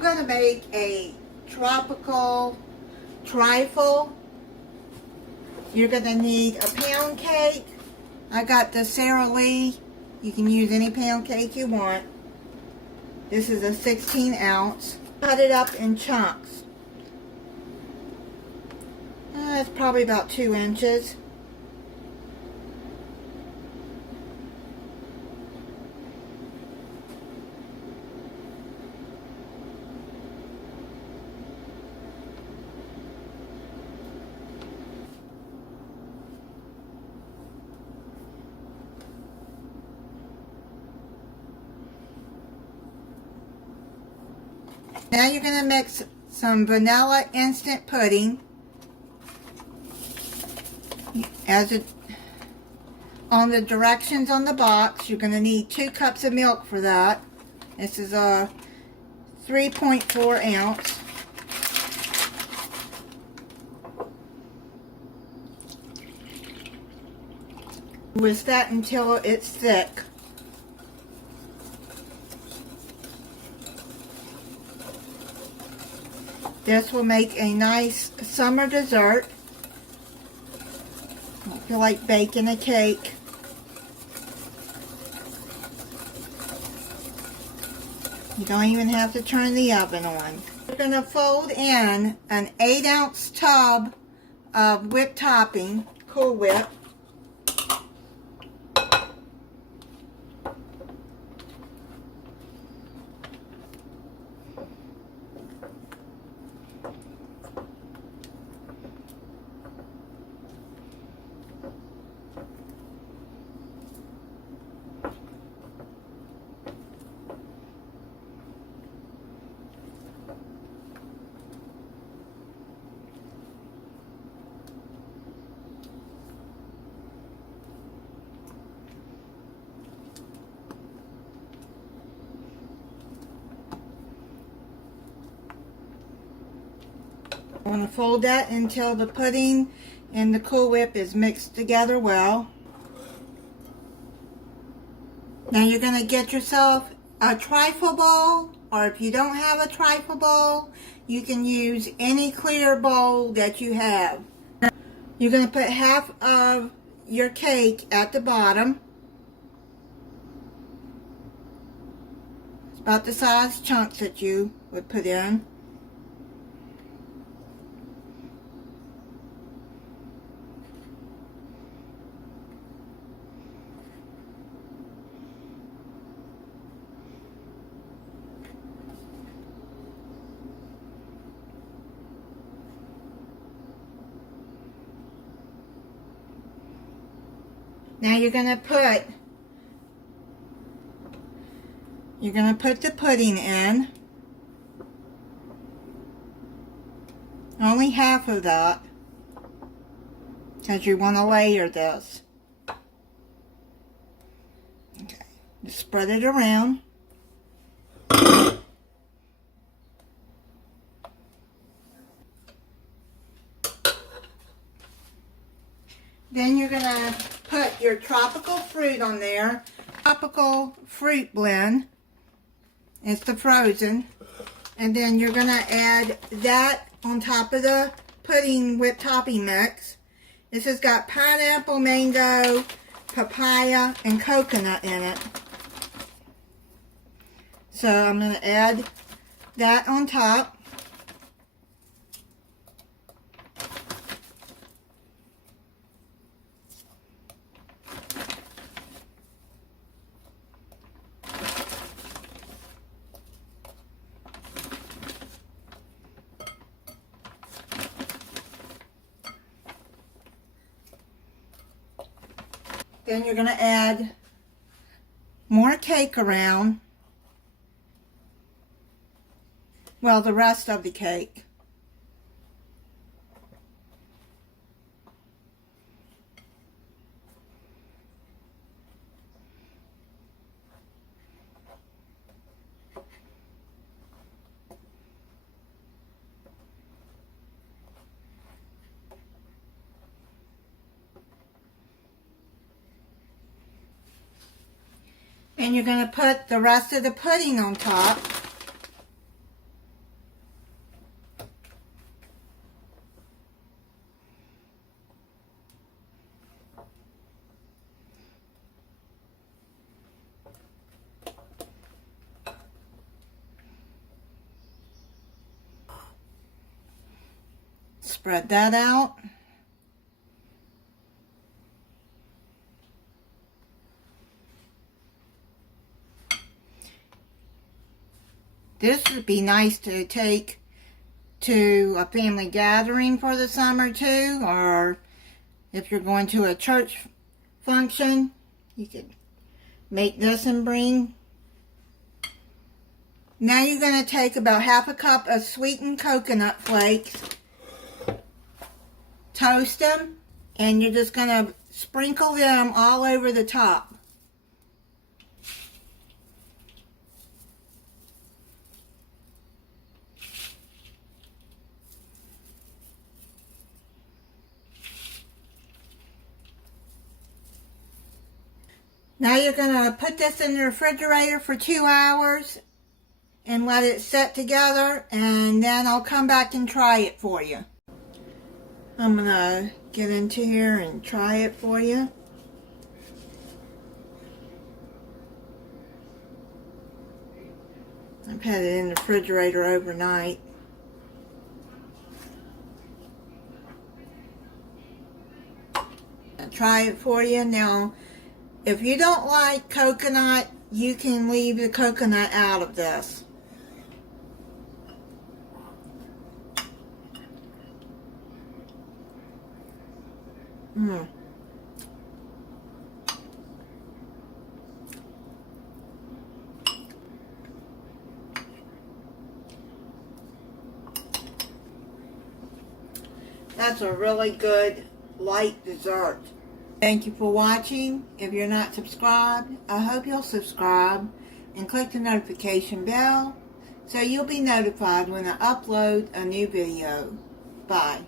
going to make a tropical trifle. You're going to need a pound cake. I got the Sara Lee. You can use any pound cake you want. This is a 16 ounce. Cut it up in chunks. It's probably about 2 inches. Now you're going to mix some vanilla instant pudding. On the directions on the box, you're going to need 2 cups of milk for that. This is a 3.4 ounce. Whisk that until it's thick. This will make a nice summer dessert. I feel like baking a cake. You don't even have to turn the oven on. We're going to fold in an 8 ounce tub of whipped topping, Cool Whip. I'm going to fold that until the pudding and the Cool Whip is mixed together well. Now you're going to get yourself a trifle bowl, or if you don't have a trifle bowl, you can use any clear bowl that you have. You're going to put half of your cake at the bottom. It's about the size chunks that you would put in. Now you're going to put the pudding in. Only half of that, because you want to layer this. Okay, just spread it around. Then you're going to put your tropical fruit on there. Tropical fruit blend. It's the frozen. And then you're going to add that on top of the pudding whipped topping mix. This has got pineapple, mango, papaya, and coconut in it. So I'm going to add that on top. Then you're going to add more cake around. Well, the rest of the cake. And you're going to put the rest of the pudding on top. Spread that out. This would be nice to take to a family gathering for the summer too, or if you're going to a church function, you could make this and bring. Now you're going to take about half a cup of sweetened coconut flakes, toast them, and you're just going to sprinkle them all over the top. Now you're going to put this in the refrigerator for 2 hours and let it set together, and then I'll come back and try it for you. I'm going to get into here and try it for you. I've had it in the refrigerator overnight. I'll try it for you. Now, if you don't like coconut, you can leave the coconut out of this. That's a really good light dessert. Thank you for watching. If you're not subscribed, I hope you'll subscribe and click the notification bell so you'll be notified when I upload a new video. Bye.